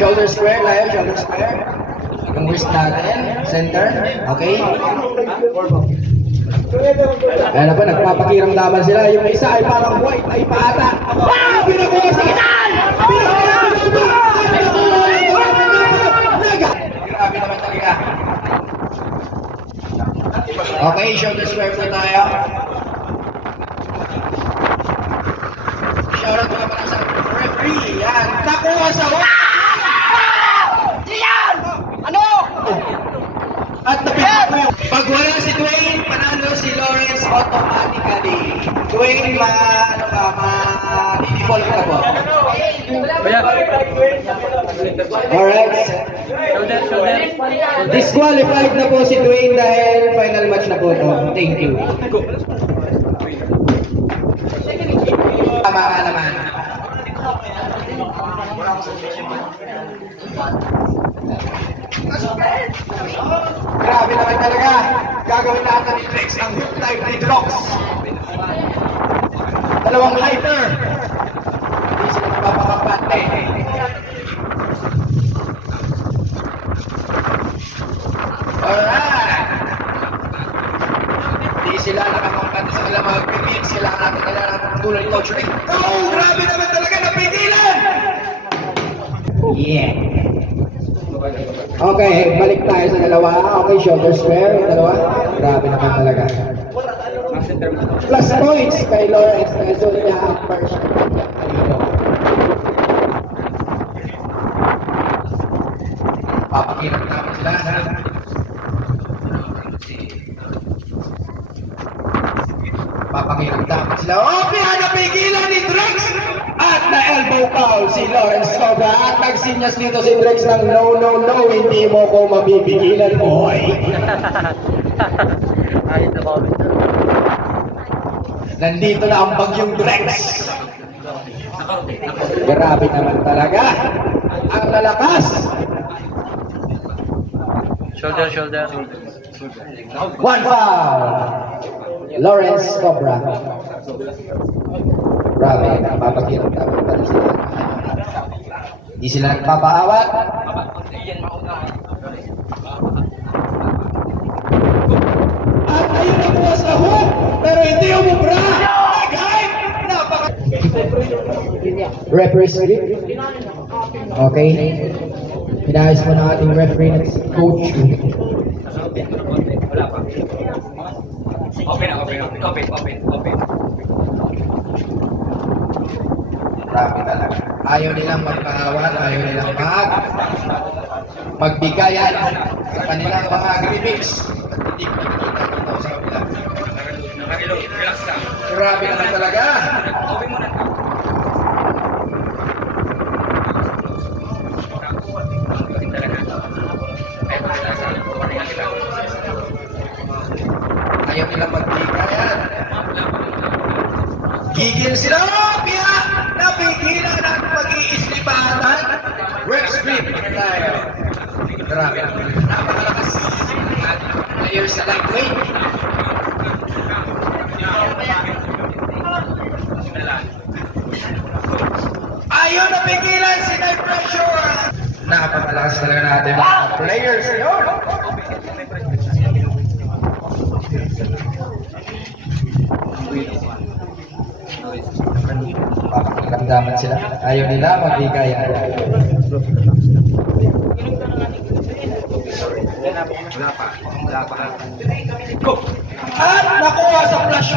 Shoulder square tayo, shoulder square. Yung wrist natin, center. Okay? Kaya na ba, nagpapakiramdaman sila. Yung isa ay parang white, ay paata. Wow! Pinakuha sa kitan! Grabe naman talaga. Okay, shoulder square po tayo. Shoutout mga pala sa referee. Yan. Nakuha sa Yan! Ano? at napigil mo yung pag wala si Dwayne, panalo si Lawrence automatically. Dwayne, ma-default ka po. Alright. Disqualified na po si Dwayne dahil final match na po to. Thank you. Tama ka naman. Grabe naman talaga. Gagawin natin ni Drex ang hook type ni Drox. Dalawang hider. Hindi sila napapakapante. Alright. Hindi sila nakakampante sa kanilang mga pipin. Sila natin kailangan tulad ni Coach Rick. Oh, grabe naman talaga. Napigilan! Yeah. Okay, balik tayo sa dalawa. Okay, shoulder square. Yung dalawa. Grabe naman talaga. Plus points kay Lawrence na so niya ang first. Papakirap namin sila. Papakirap namin sila. Oh, pinapigilan ni Drex! At na-elbow foul si Lawrence Cobra at nagsinyas dito si Drex ng no, no, no, hindi mo ko mabibigilan, boy. Nandito na ang bagyong Drex. Grabe naman talaga. Ang lalakas. Shoulder. One foul. Lawrence Cobra. Grabe, napapakirap namin pala sila. Hindi sila nagpapaawat. At ayun na po sa hook, pero hindi umubra. Nag-hype! Referee slip. Okay. Pinayos mo ng ating referee na si Coach. Open. Grabe talaga. Ayaw nilang magpaawat, ayaw nilang magbigayan sa kanilang mga gimmicks. Hindi ko nakikita dito sa kabila. Relax ka. Grabe naman talaga. Open mo na. Ayaw nilang magbigayan. Gigil sila. Oh, kaya napigilan at mag-iislipatan. Rep strip tayo. Grabe naman. Napakalakas. Players sa lightweight. Ayaw napigilan si Night Pressure. Napakalakas talaga natin mga players. Ayun. Papakiramdaman sila. Ayaw nila magbigayan. Wala pa. At nakuha sa flash.